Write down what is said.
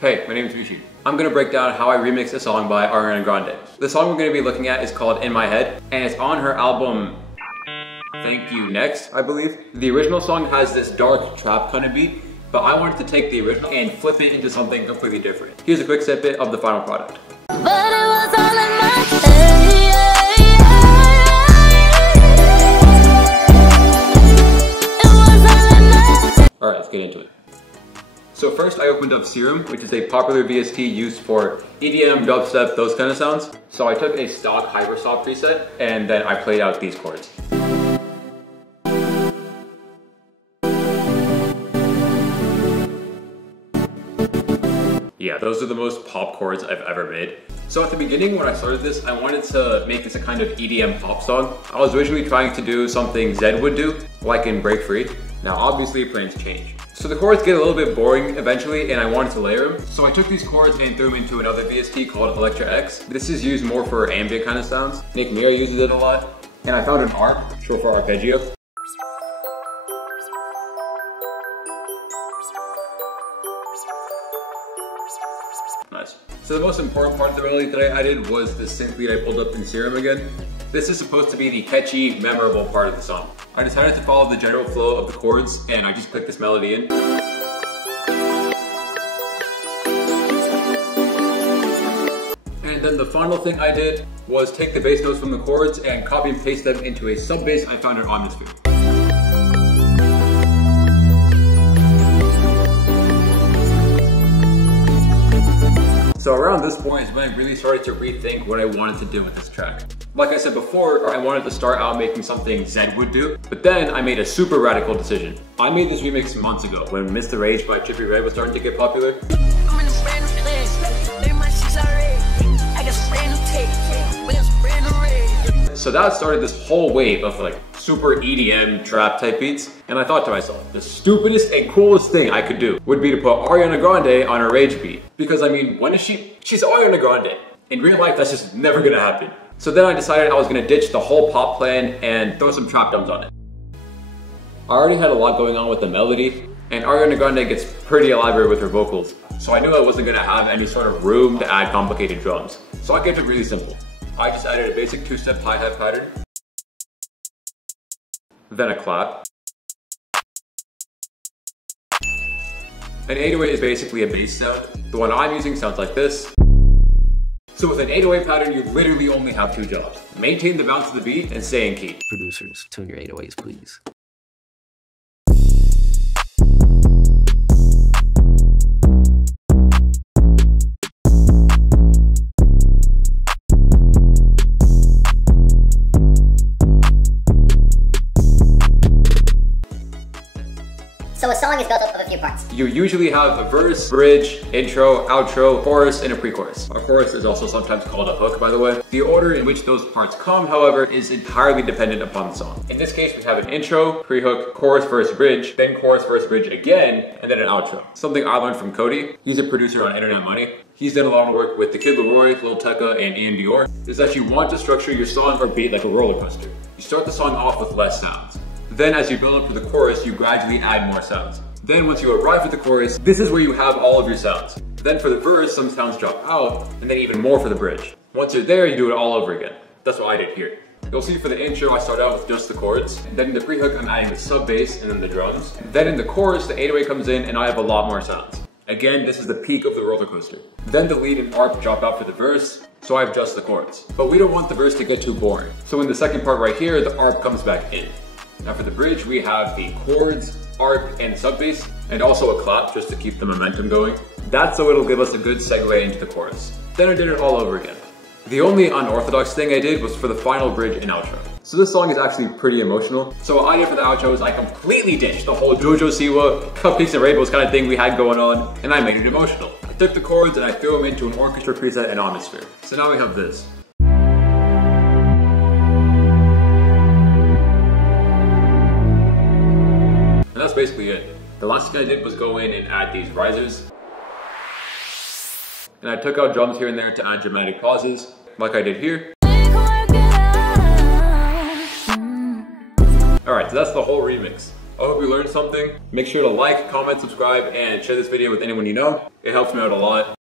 Hey, my name is Rishi. I'm gonna break down how I remixed a song by Ariana Grande. The song we're gonna be looking at is called In My Head, and it's on her album Thank You Next, I believe. The original song has this dark trap kind of beat, but I wanted to take the original and flip it into something completely different. Here's a quick snippet of the final product. Alright, let's get into it. So first I opened up Serum, which is a popular VST used for EDM, dubstep, those kind of sounds. So I took a stock hypersoft preset and then I played out these chords. Yeah, those are the most pop chords I've ever made. So at the beginning when I started this, I wanted to make this a kind of EDM pop song. I was originally trying to do something Zed would do, like in Break Free. Now obviously plans change. So the chords get a little bit boring eventually and I wanted to layer them. So I took these chords and threw them into another VST called Electra X. This is used more for ambient kind of sounds. Nick Mira uses it a lot. And I found an ARP, short for arpeggio. Nice. So the most important part of the melody that I added was the synth lead I pulled up in Serum again. This is supposed to be the catchy, memorable part of the song. I decided to follow the general flow of the chords and I just clicked this melody in. And then the final thing I did was take the bass notes from the chords and copy and paste them into a sub bass I found in Atmosphere. So around this point is when I really started to rethink what I wanted to do with this track. Like I said before, I wanted to start out making something Zed would do, but then I made a super radical decision. I made this remix months ago when Miss the Rage by Trippie Redd was starting to get popular. So that started this whole wave of like super EDM trap type beats. And I thought to myself, the stupidest and coolest thing I could do would be to put Ariana Grande on a Rage beat. Because I mean, when is she's Ariana Grande. In real life, that's just never gonna happen. So then I decided I was gonna ditch the whole pop plan and throw some trap drums on it. I already had a lot going on with the melody, and Ariana Grande gets pretty elaborate with her vocals. So I knew I wasn't gonna have any sort of room to add complicated drums. So I kept it really simple. I just added a basic two-step hi-hat pattern, then a clap. An 808 is basically a bass sound. The one I'm using sounds like this. So with an 808 pattern, you literally only have two jobs. Maintain the bounce of the beat and stay in key. Producers, tune your 808s, please. So a song is built up of a few parts. You usually have a verse, bridge, intro, outro, chorus, and a pre-chorus. A chorus is also sometimes called a hook, by the way. The order in which those parts come, however, is entirely dependent upon the song. In this case, we have an intro, pre-hook, chorus, verse, bridge, then chorus, verse, bridge again, and then an outro. Something I learned from Cody. He's a producer on Internet Money. He's done a lot of work with The Kid Laroi, Lil Tecca, and Ian Dior. Is that you want to structure your song or beat like a roller coaster. You start the song off with less sounds. Then as you build up to the chorus, you gradually add more sounds. Then once you arrive at the chorus, this is where you have all of your sounds. Then for the verse, some sounds drop out, and then even more for the bridge. Once you're there, you do it all over again. That's what I did here. You'll see for the intro, I start out with just the chords. And then in the pre-hook, I'm adding the sub bass and then the drums. Then in the chorus, the 808 comes in and I have a lot more sounds. Again, this is the peak of the roller coaster. Then the lead and ARP drop out for the verse, so I have just the chords. But we don't want the verse to get too boring. So in the second part right here, the ARP comes back in. Now for the bridge, we have the chords, ARP, and sub bass, and also a clap just to keep the momentum going. That's so it'll give us a good segue into the chorus. Then I did it all over again. The only unorthodox thing I did was for the final bridge and outro. So this song is actually pretty emotional. So what I did for the outro is I completely ditched the whole JoJo Siwa, Cupcakes and Rainbows kind of thing we had going on, and I made it emotional. I took the chords and I threw them into an orchestra preset in Atmosphere. So now we have this. And that's basically it. The last thing I did was go in and add these risers. And I took out drums here and there to add dramatic pauses, like I did here. Alright, so that's the whole remix. I hope you learned something. Make sure to like, comment, subscribe, and share this video with anyone you know. It helps me out a lot.